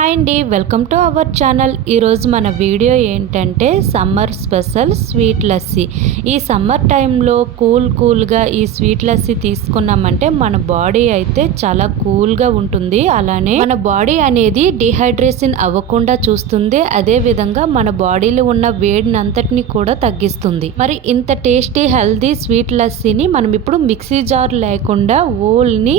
Hi అండి, welcome to our channel. ఈరోజు మన వీడియో ఏంటంటే సమ్మర్ స్పెషల్ స్వీట్ లస్సీ. ఈ సమ్మర్ టైంలో కూల్గా ఈ స్వీట్ లస్సీ తీసుకున్నామంటే మన బాడీ అయితే చాలా కూల్గా ఉంటుంది. అలానే మన బాడీ అనేది డిహైడ్రేషన్ అవ్వకుండా చూస్తుంది. అదేవిధంగా మన బాడీలో ఉన్న వేడిని అంతటిని కూడా తగ్గిస్తుంది. మరి ఇంత టేస్టీ హెల్దీ స్వీట్ లస్సీని మనం ఇప్పుడు మిక్సీ జార్ లేకుండా ఓల్ని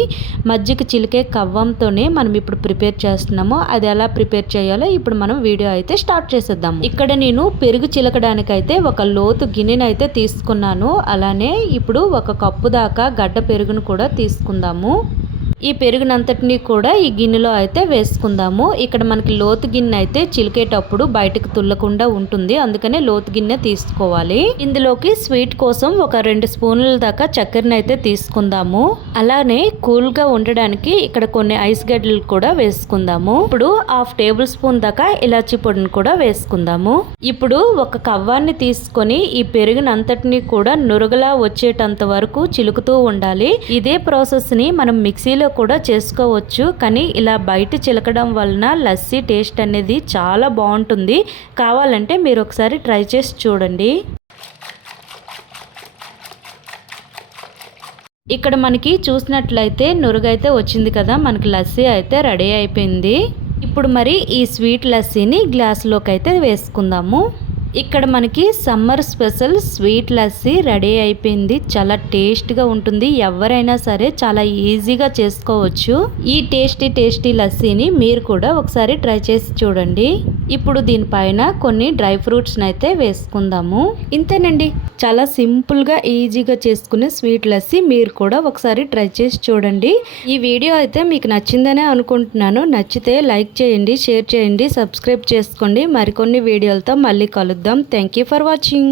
మజ్జిగ చిలికే కవ్వంతోనే మనం ఇప్పుడు ప్రిపేర్ చేస్తున్నాము. అది ఎలా ప్రిపేర్ చేయాలో ఇప్పుడు మనం వీడియో అయితే స్టార్ట్ చేసేద్దాం. ఇక్కడ నేను పెరుగు చిలకడానికి అయితే ఒక లోతు గిన్నెని అయితే తీసుకున్నాను. అలానే ఇప్పుడు ఒక కప్పు దాకా గడ్డ పెరుగును కూడా తీసుకుందాము. ఈ పెరుగునంతటిని కూడా ఈ గిన్నెలో అయితే వేసుకుందాము. ఇక్కడ మనకి లోతు గిన్నె అయితే చిలికేటప్పుడు బయటకు తుల్లకుండా ఉంటుంది, అందుకనే లోతు గిన్నె తీసుకోవాలి. ఇందులోకి స్వీట్ కోసం ఒక 2 స్పూన్ల దాకా చక్కెరని అయితే తీసుకుందాము. అలానే కూల్గా ఉండడానికి ఇక్కడ కొన్ని ఐస్ గడ్డలు కూడా వేసుకుందాము. ఇప్పుడు 1/2 టేబుల్ స్పూన్ దాకా ఇలాచి పొడిని కూడా వేసుకుందాము. ఇప్పుడు ఒక కవ్వాన్ని తీసుకొని ఈ పెరుగునంతటిని కూడా నురగలా వచ్చేటంత వరకు చిలుకుతూ ఉండాలి. ఇదే ప్రాసెస్ ని మనం మిక్సీలో కూడా చేసుకోవచ్చు, కానీ ఇలా బయట చిలకడం వలన లస్సీ టేస్ట్ అనేది చాలా బాగుంటుంది. కావాలంటే మీరు ఒకసారి ట్రై చేసి చూడండి. ఇక్కడ మనకి చూసినట్లయితే నురుగైతే వచ్చింది కదా, మనకి లస్సీ అయితే రెడీ అయిపోయింది. ఇప్పుడు మరి ఈ స్వీట్ లస్సీని గ్లాసులోకి అయితే వేసుకుందాము. ఇక్కడ మనకి summer special sweet lassi ready అయిపోయింది. చాలా టేస్ట్గా ఉంటుంది. ఎవరైనా సరే చాలా ఈజీగా చేసుకోవచ్చు. ఈ టేస్టీ లస్సీని మీరు కూడా ఒకసారి ట్రై చేసి చూడండి. ఇప్పుడు దీనిపైన కొన్ని డ్రై ఫ్రూట్స్ని అయితే వేసుకుందాము. ఇంతేనండి, చాలా సింపుల్గా ఈజీగా చేసుకునే స్వీట్ లస్సీ మీరు కూడా ఒకసారి ట్రై చేసి చూడండి. ఈ వీడియో అయితే మీకు నచ్చిందనే అనుకుంటున్నాను. నచ్చితే లైక్ చేయండి, షేర్ చేయండి, సబ్స్క్రైబ్ చేసుకోండి. మరికొన్ని వీడియోలతో మళ్ళీ కలుద్దాం. Thank you for watching.